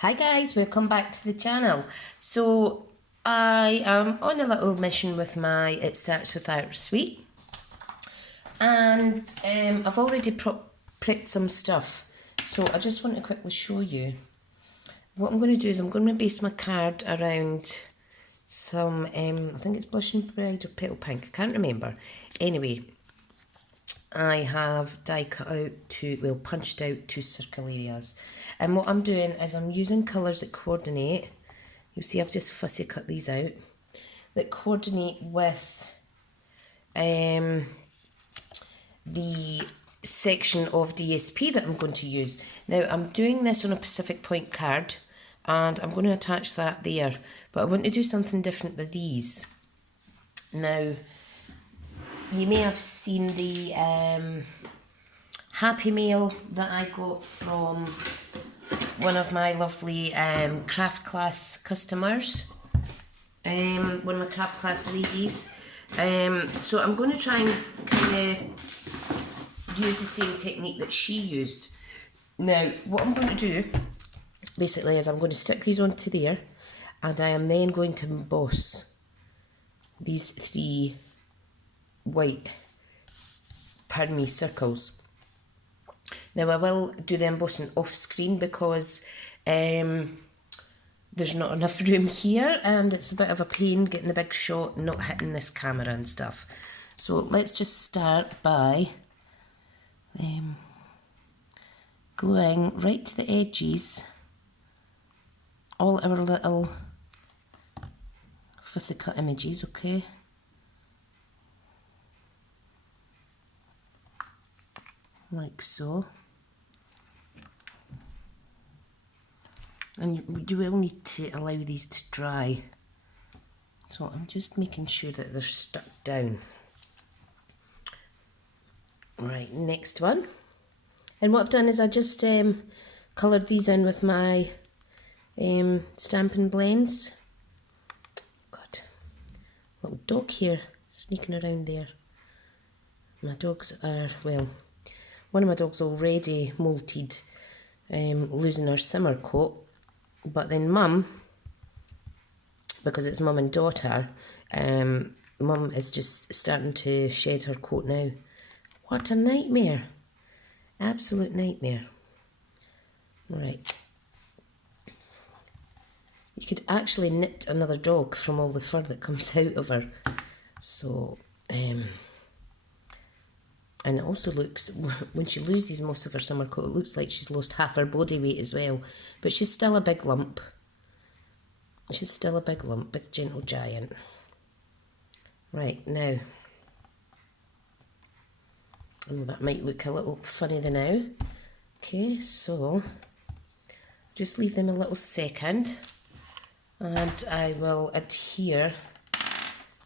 Hi guys, welcome back to the channel. So I am on a little mission with my It Starts With Art suite, and I've already prepped some stuff, so I just want to quickly show you. What I'm going to do is I'm going to base my card around some, I think it's Blush and Bride or Petal Pink, I can't remember. Anyway, I have die cut out punched out 2 circle areas. And what I'm doing is I'm using colours that coordinate. You see I've just fussy cut these out. That coordinate with the section of DSP that I'm going to use. Now I'm doing this on a Pacific Point card and I'm going to attach that there. But I want to do something different with these. Now, you may have seen the Happy Mail that I got from one of my lovely craft class customers, one of my craft class ladies. So I'm going to try and kind of use the same technique that she used. Now, what I'm going to do basically is I'm going to stick these onto there, and I am then going to emboss these 3 white circles. Now I will do the embossing off screen because there's not enough room here and it's a bit of a pain getting the big shot and not hitting this camera and stuff. So let's just start by gluing right to the edges all our little fussy cut images, okay? Like so. And you will need to allow these to dry. So I'm just making sure that they're stuck down. Right, next one. And what I've done is I just coloured these in with my Stampin' Blends. God, little dog here sneaking around there. My dogs are, well, one of my dogs already moulted, losing her summer coat, but then Mum, because it's Mum and daughter, Mum is just starting to shed her coat now. What a nightmare. Absolute nightmare. Right. You could actually knit another dog from all the fur that comes out of her. So, and it also looks, when she loses most of her summer coat, it looks like she's lost half her body weight as well. But she's still a big lump. She's still a big lump, big gentle giant. Right, now. Oh, that might look a little funny the now. Okay, so just leave them a little second. And I will adhere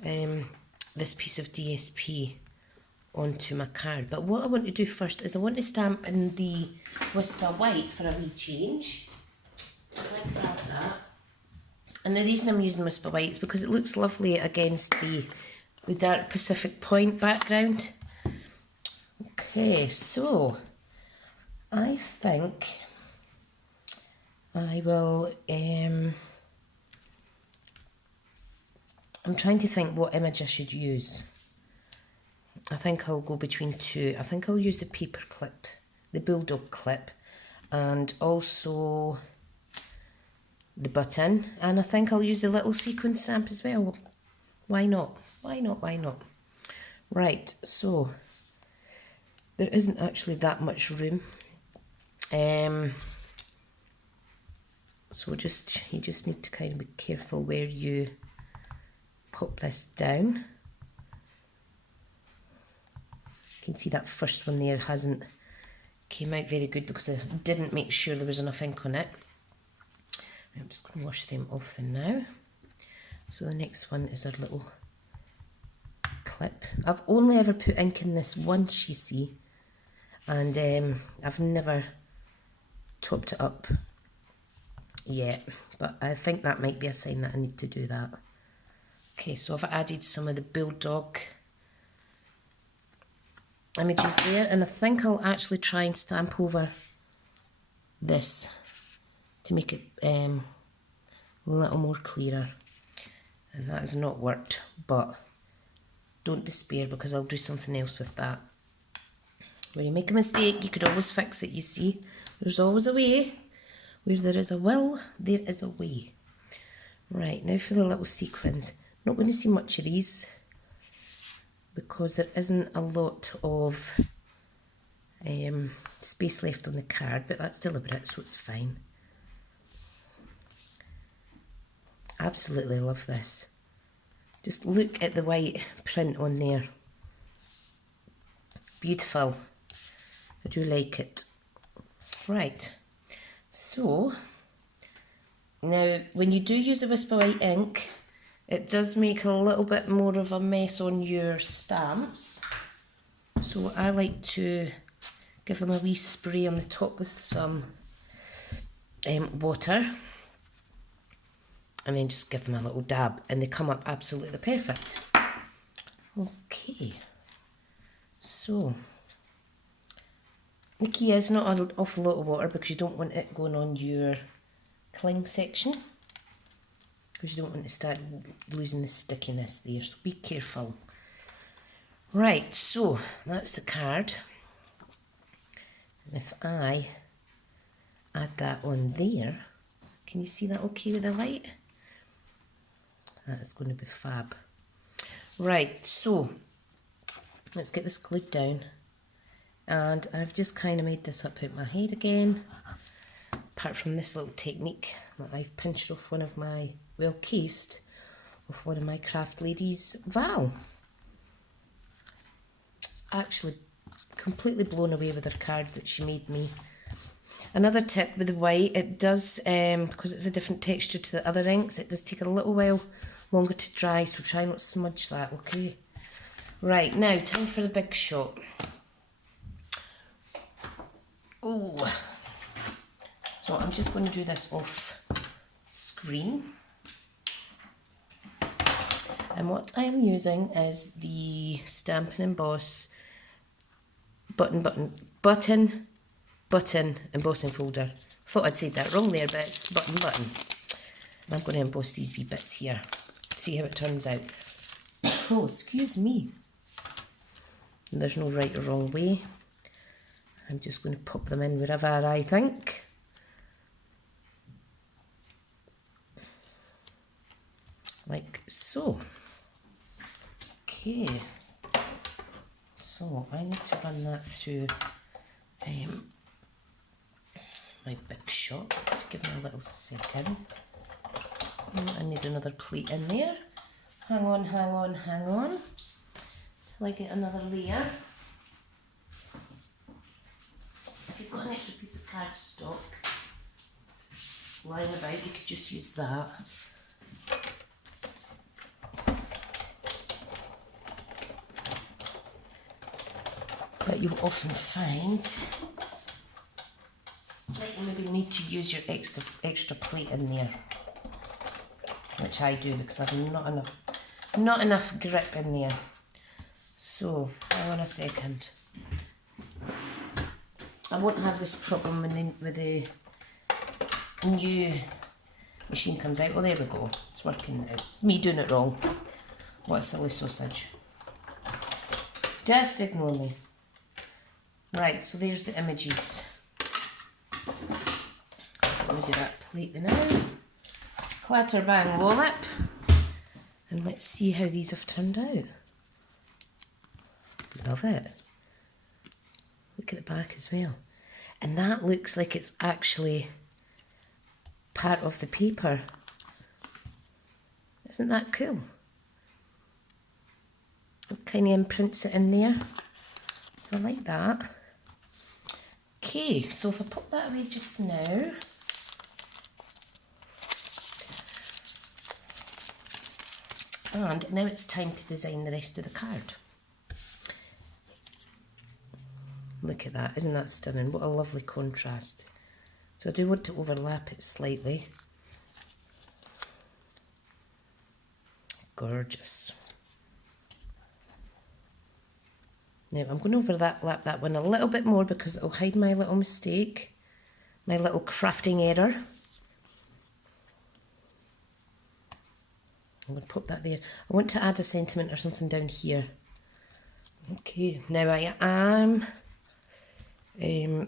this piece of DSP onto my card. But what I want to do first is I want to stamp in the Whisper White for a wee change. So I grab that. And the reason I'm using Whisper White is because it looks lovely against the dark Pacific Point background. Okay, so I think I will, I'm trying to think what image I should use. I think I'll go between 2. I think I'll use the paper clip, the bulldog clip, and also the button. And I think I'll use the little sequin stamp as well. Why not? Why not? Why not? Right, so there isn't actually that much room. So you just need to kind of be careful where you pop this down. You can see that first one there hasn't came out very good because I didn't make sure there was enough ink on it. I'm just going to wash them off then now. So the next one is our little clip. I've only ever put ink in this once, you see, and I've never topped it up yet, but I think that might be a sign that I need to do that. Okay, so I've added some of the bulldog images there, and I think I'll actually try and stamp over this to make it a little more clearer. And that has not worked, but don't despair because I'll do something else with that. When you make a mistake, you could always fix it, you see. There's always a way. Where there is a will, there is a way. Right, now for the little sequins. Not going to see much of these because there isn't a lot of space left on the card, but that's deliberate, so it's fine. Absolutely love this. Just look at the white print on there. Beautiful. I do like it. Right, so now when you do use a wisp of white ink, it does make a little bit more of a mess on your stamps. So I like to give them a wee spray on the top with some water. And then just give them a little dab and they come up absolutely perfect. Okay. So, the key is not an awful lot of water because you don't want it going on your cling section. Because you don't want to start losing the stickiness there, so be careful. Right, so that's the card. And if I add that on there, can you see that okay with the light? That is going to be fab. Right, so let's get this glued down. And I've just kind of made this up out my head again. Apart from this little technique that I've pinched off one of my, well cased, off one of my craft ladies' Val. It's actually completely blown away with her card that she made me. Another tip with the white, it does, because it's a different texture to the other inks, it does take a little while longer to dry, so try not to smudge that, okay? Right, now, time for the big shot. Oh, so I'm just going to do this off screen. And what I am using is the Stampin' Emboss button embossing folder. Thought I'd said that wrong there, but it's button. And I'm going to emboss these wee bits here. See how it turns out. Oh, excuse me. And there's no right or wrong way. I'm just going to pop them in wherever I think. Like so. Okay. So I need to run that through my big shot. Give me a little second. I need another plate in there. Hang on. Till I get another layer. If you've got an extra piece of cardstock lying about, you could just use that. But you'll often find that you maybe need to use your extra plate in there, which I do because I've not enough grip in there. So hang on a second. I won't have this problem with the new machine comes out. Well, there we go. It's working now. It's me doing it wrong. What a silly sausage. Just ignore me. Right, so there's the images. Let me do that plate now. Clatter bang wallop. And let's see how these have turned out. Love it. Look at the back as well. And that looks like it's actually part of the paper. Isn't that cool? It kind of imprints it in there. So I like that. Okay, so if I pop that away just now. And now it's time to design the rest of the card. Look at that, isn't that stunning? What a lovely contrast. So I do want to overlap it slightly. Gorgeous. Now I'm going to overlap that one a little bit more because it'll hide my little mistake, my little crafting error. I'm going to pop that there. I want to add a sentiment or something down here. Okay, now I am going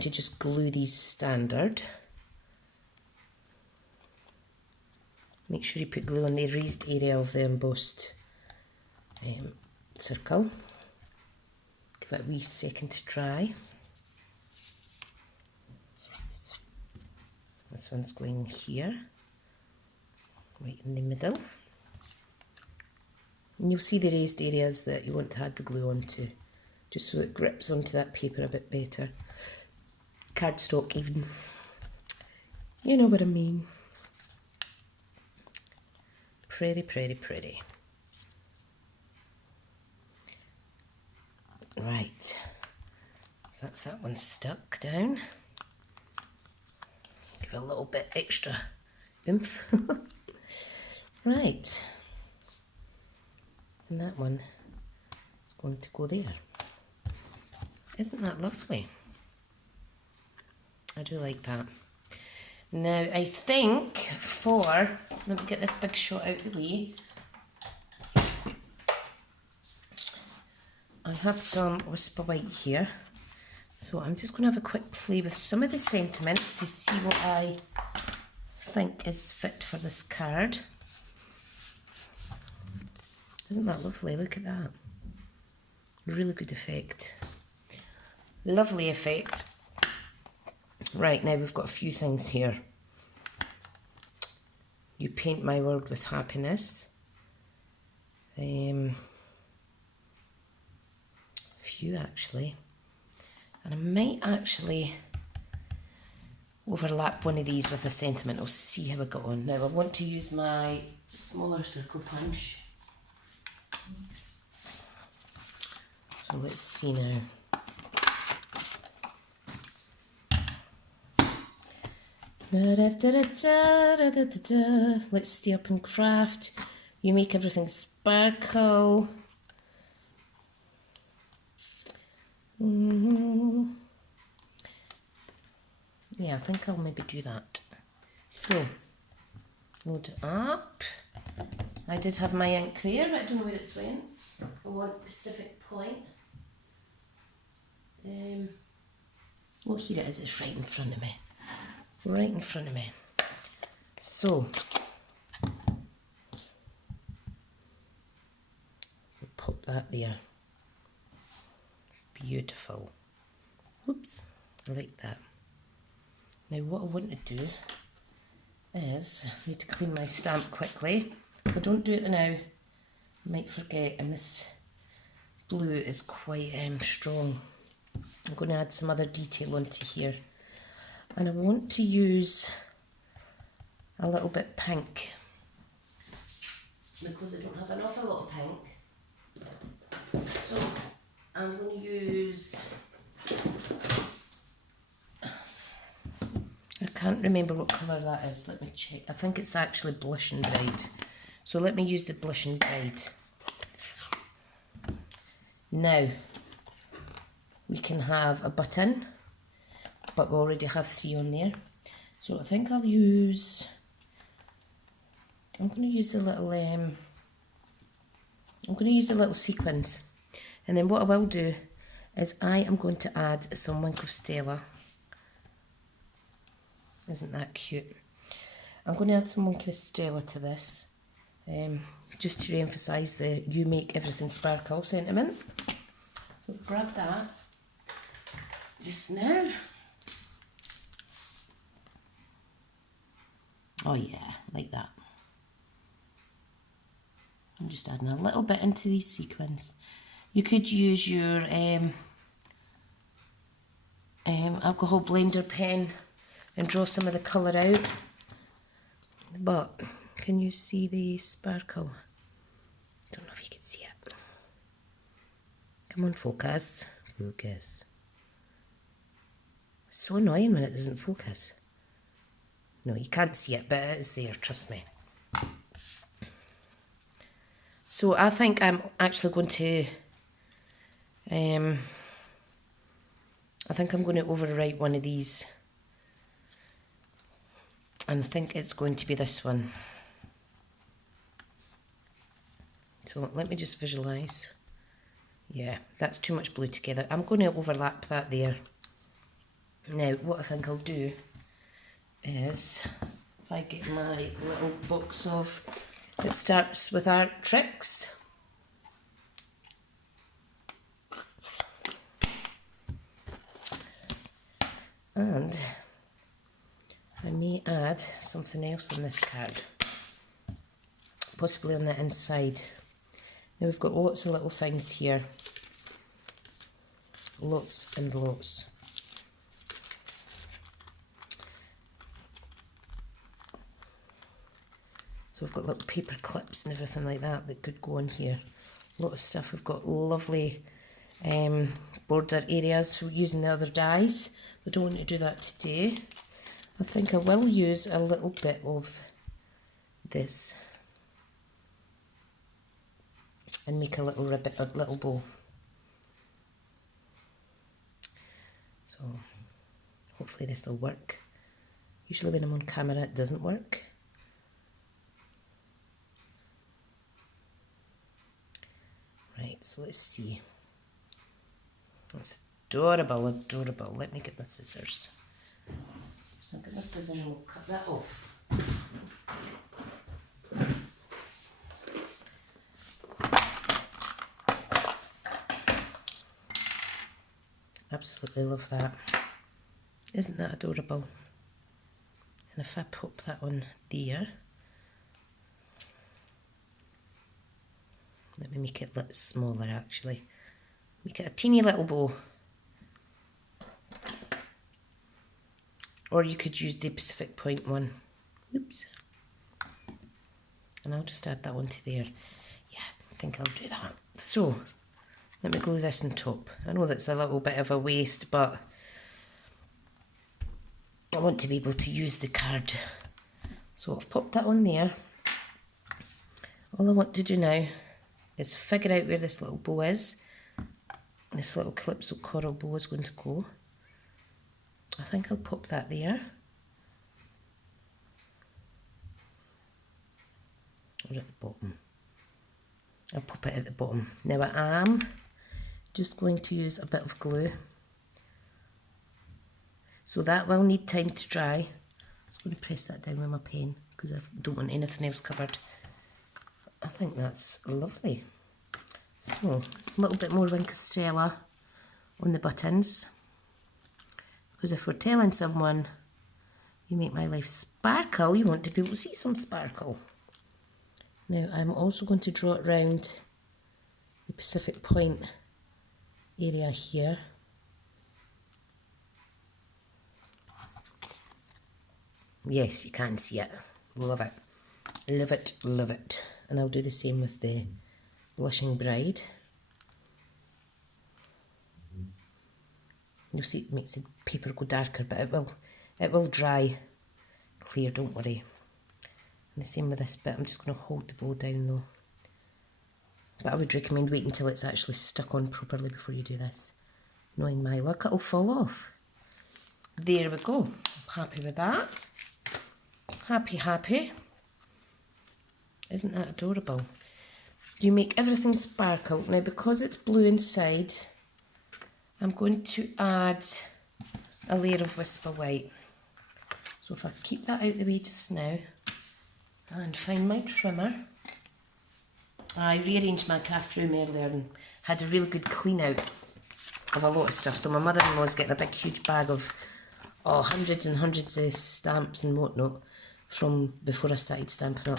to just glue these standard. Make sure you put glue on the raised area of the embossed circle. Give it a wee second to dry. This one's going here, right in the middle. And you'll see the raised areas that you want to add the glue onto, just so it grips onto that paper a bit better. Cardstock even. You know what I mean. Pretty, pretty, pretty. Right, that's that one stuck down. Give it a little bit extra oomph. Right, and that one is going to go there. Isn't that lovely? I do like that. Now I think let me get this big shot out of the way. I have some Whisper White here, so I'm just going to have a quick play with some of the sentiments to see what I think is fit for this card. Isn't that lovely? Look at that. Really good effect. Lovely effect. Right, now we've got a few things here. You paint my world with happiness. Few actually, and I might actually overlap one of these with a sentiment. I'll see how I got on. Now I want to use my smaller circle punch, so let's see now. Let's stay up and craft. You make everything sparkle. Yeah, I think I'll maybe do that. So, load it up. I did have my ink there, but I don't know where it's went. I want Pacific Point. Well, here it is. It's right in front of me. Right in front of me. So, we'll pop that there. Beautiful. Oops, I like that. Now what I want to do is, I need to clean my stamp quickly. If I don't do it now, I might forget, and this blue is quite strong. I'm going to add some other detail onto here. And I want to use a little bit pink, because I don't have an awful lot of pink. So I'm going to use, I can't remember what colour that is, let me check. I think it's actually Blush and Bride. So let me use the Blush and Bride. Now, we can have a button, but we already have 3 on there. So I think I'll use, I'm going to use the little sequins. And then what I will do is I am going to add some Wink of Stella. Isn't that cute? I'm going to add some Wink of Stella to this, just to re-emphasise the you make everything sparkle sentiment. So grab that just now. Oh yeah, like that. I'm just adding a little bit into these sequins. You could use your alcohol blender pen and draw some of the colour out. But can you see the sparkle? Don't know if you can see it. Come on, focus. Focus. It's so annoying when it doesn't focus. No, you can't see it, but it is there, trust me. So I think I'm actually going to, I think I'm going to overwrite one of these. And I think it's going to be this one. So let me just visualise. Yeah, that's too much blue together. I'm going to overlap that there. Now, what I think I'll do is, if I get my little box of, it starts with art tricks. And I may add something else on this card, possibly on the inside. Now we've got lots of little things here, lots and lots. So we've got little paper clips and everything like that that could go in here. A lot of stuff. We've got lovely border areas for using the other dies. We don't want to do that today. I think I will use a little bit of this and make a little ribbon, a little bow. So hopefully this will work. Usually when I'm on camera it doesn't work. Right, so let's see. That's adorable, adorable. Let me get my scissors. I'll get my scissors and we'll cut that off. Absolutely love that. Isn't that adorable? And if I pop that on there, let me make it a little smaller actually. Make it a teeny little bow. Or you could use the Pacific Point one. Oops. And I'll just add that one to there. Yeah, I think I'll do that. So, let me glue this on top. I know that's a little bit of a waste, but I want to be able to use the card. So I've popped that on there. All I want to do now is figure out where this little bow is. This little calypso coral bow is going to go. I think I'll pop that there. Or at the bottom. I'll pop it at the bottom. Now I am just going to use a bit of glue. So that will need time to dry. I'm just going to press that down with my pen because I don't want anything else covered. I think that's lovely. So, a little bit more Winkostella on the buttons. Because if we're telling someone, you make my life sparkle, you want to be able to see some sparkle. Now, I'm also going to draw it around the Pacific Point area here. Yes, you can see it. Love it. Love it, love it. And I'll do the same with the Blushing Bride. You'll see it makes the paper go darker, but it will dry clear, don't worry. And the same with this bit. I'm just going to hold the bow down though. But I would recommend waiting until it's actually stuck on properly before you do this. Knowing my luck, it'll fall off. There we go. I'm happy with that. Happy, happy. Isn't that adorable? You make everything sparkle. Now because it's blue inside, I'm going to add a layer of Whisper White. So if I keep that out the way just now and find my trimmer. I rearranged my craft room earlier and had a really good clean out of a lot of stuff. So my mother-in-law's getting a big huge bag of hundreds and hundreds of stamps and whatnot from before I started Stampin' Up.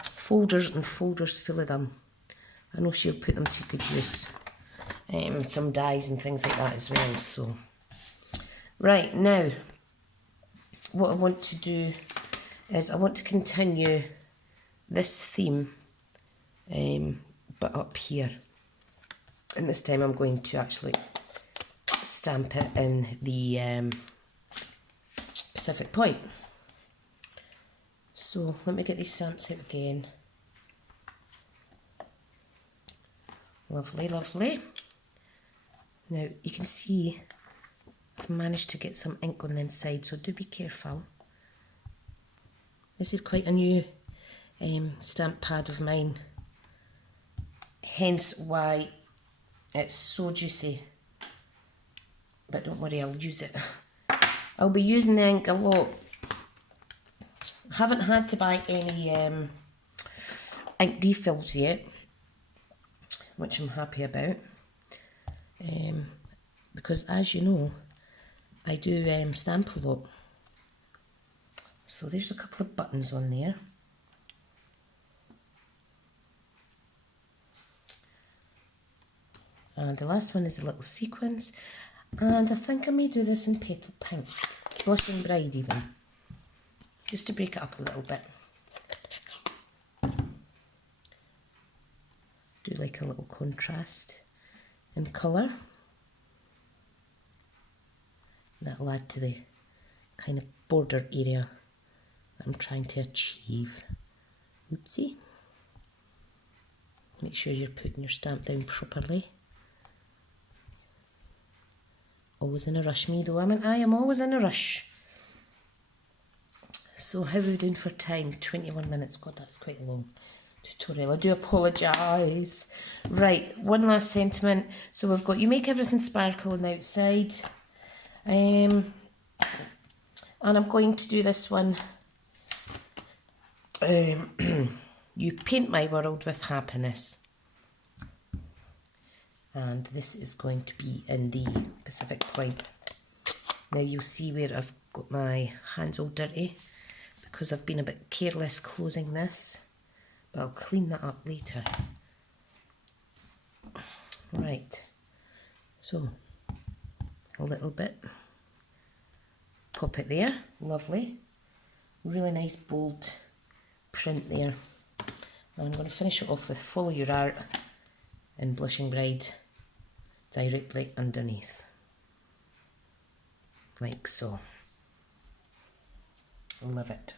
Folders and folders full of them. I know she'll put them to good use. Some dies and things like that as well. So, right, now what I want to do is I want to continue this theme, but up here. And this time I'm going to actually stamp it in the Pacific Point. So let me get these stamps out again. Lovely, lovely. Now you can see I've managed to get some ink on the inside, so do be careful. This is quite a new stamp pad of mine. hence why it's so juicy. But don't worry, I'll use it. I'll be using the ink a lot. I haven't had to buy any ink refills yet, which I'm happy about. Because as you know, I do stamp a lot. So there's a couple of buttons on there. And the last one is a little sequins. And I think I may do this in Petal Pink. Blushing Bride even. Just to break it up a little bit. Do like a little contrast in colour. That'll add to the kind of border area that I'm trying to achieve. Oopsie. Make sure you're putting your stamp down properly. Always in a rush, me though. I am always in a rush. So how are we doing for time? 21 minutes. God, that's quite a long tutorial. I do apologise. Right, one last sentiment. So we've got you make everything sparkle on the outside. And I'm going to do this one. You paint my world with happiness. And this is going to be in the Pacific Point. Now you'll see where I've got my hands all dirty because I've been a bit careless closing this, but I'll clean that up later. Right, so a little bit, pop it there, lovely, really nice bold print there. And I'm going to finish it off with Follow Your Art and Blushing Bride directly underneath, like so. Love it.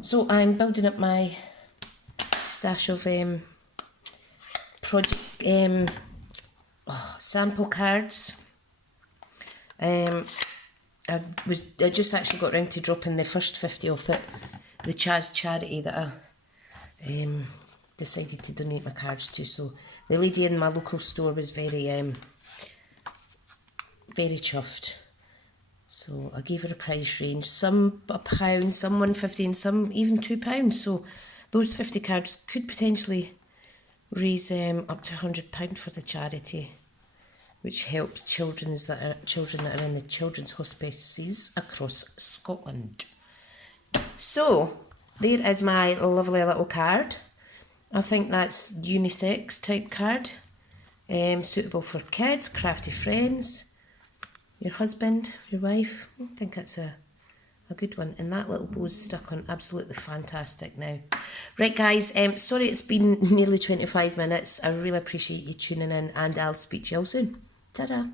So I'm building up my stash of project sample cards. I just actually got around to dropping the first 50 off it, the Chaz charity that I decided to donate my cards to. So the lady in my local store was very chuffed. So I gave her a price range, some £1, some £1.50 and some even £2. So those 50 cards could potentially raise up to £100 for the charity, which helps children that are in the children's hospices across Scotland. So there is my lovely little card. I think that's unisex type card, suitable for kids, crafty friends, your husband, your wife. I think that's a good one. And that little bow's stuck on absolutely fantastic now. Right guys, sorry it's been nearly 25 minutes. I really appreciate you tuning in and I'll speak to you all soon. Ta-da!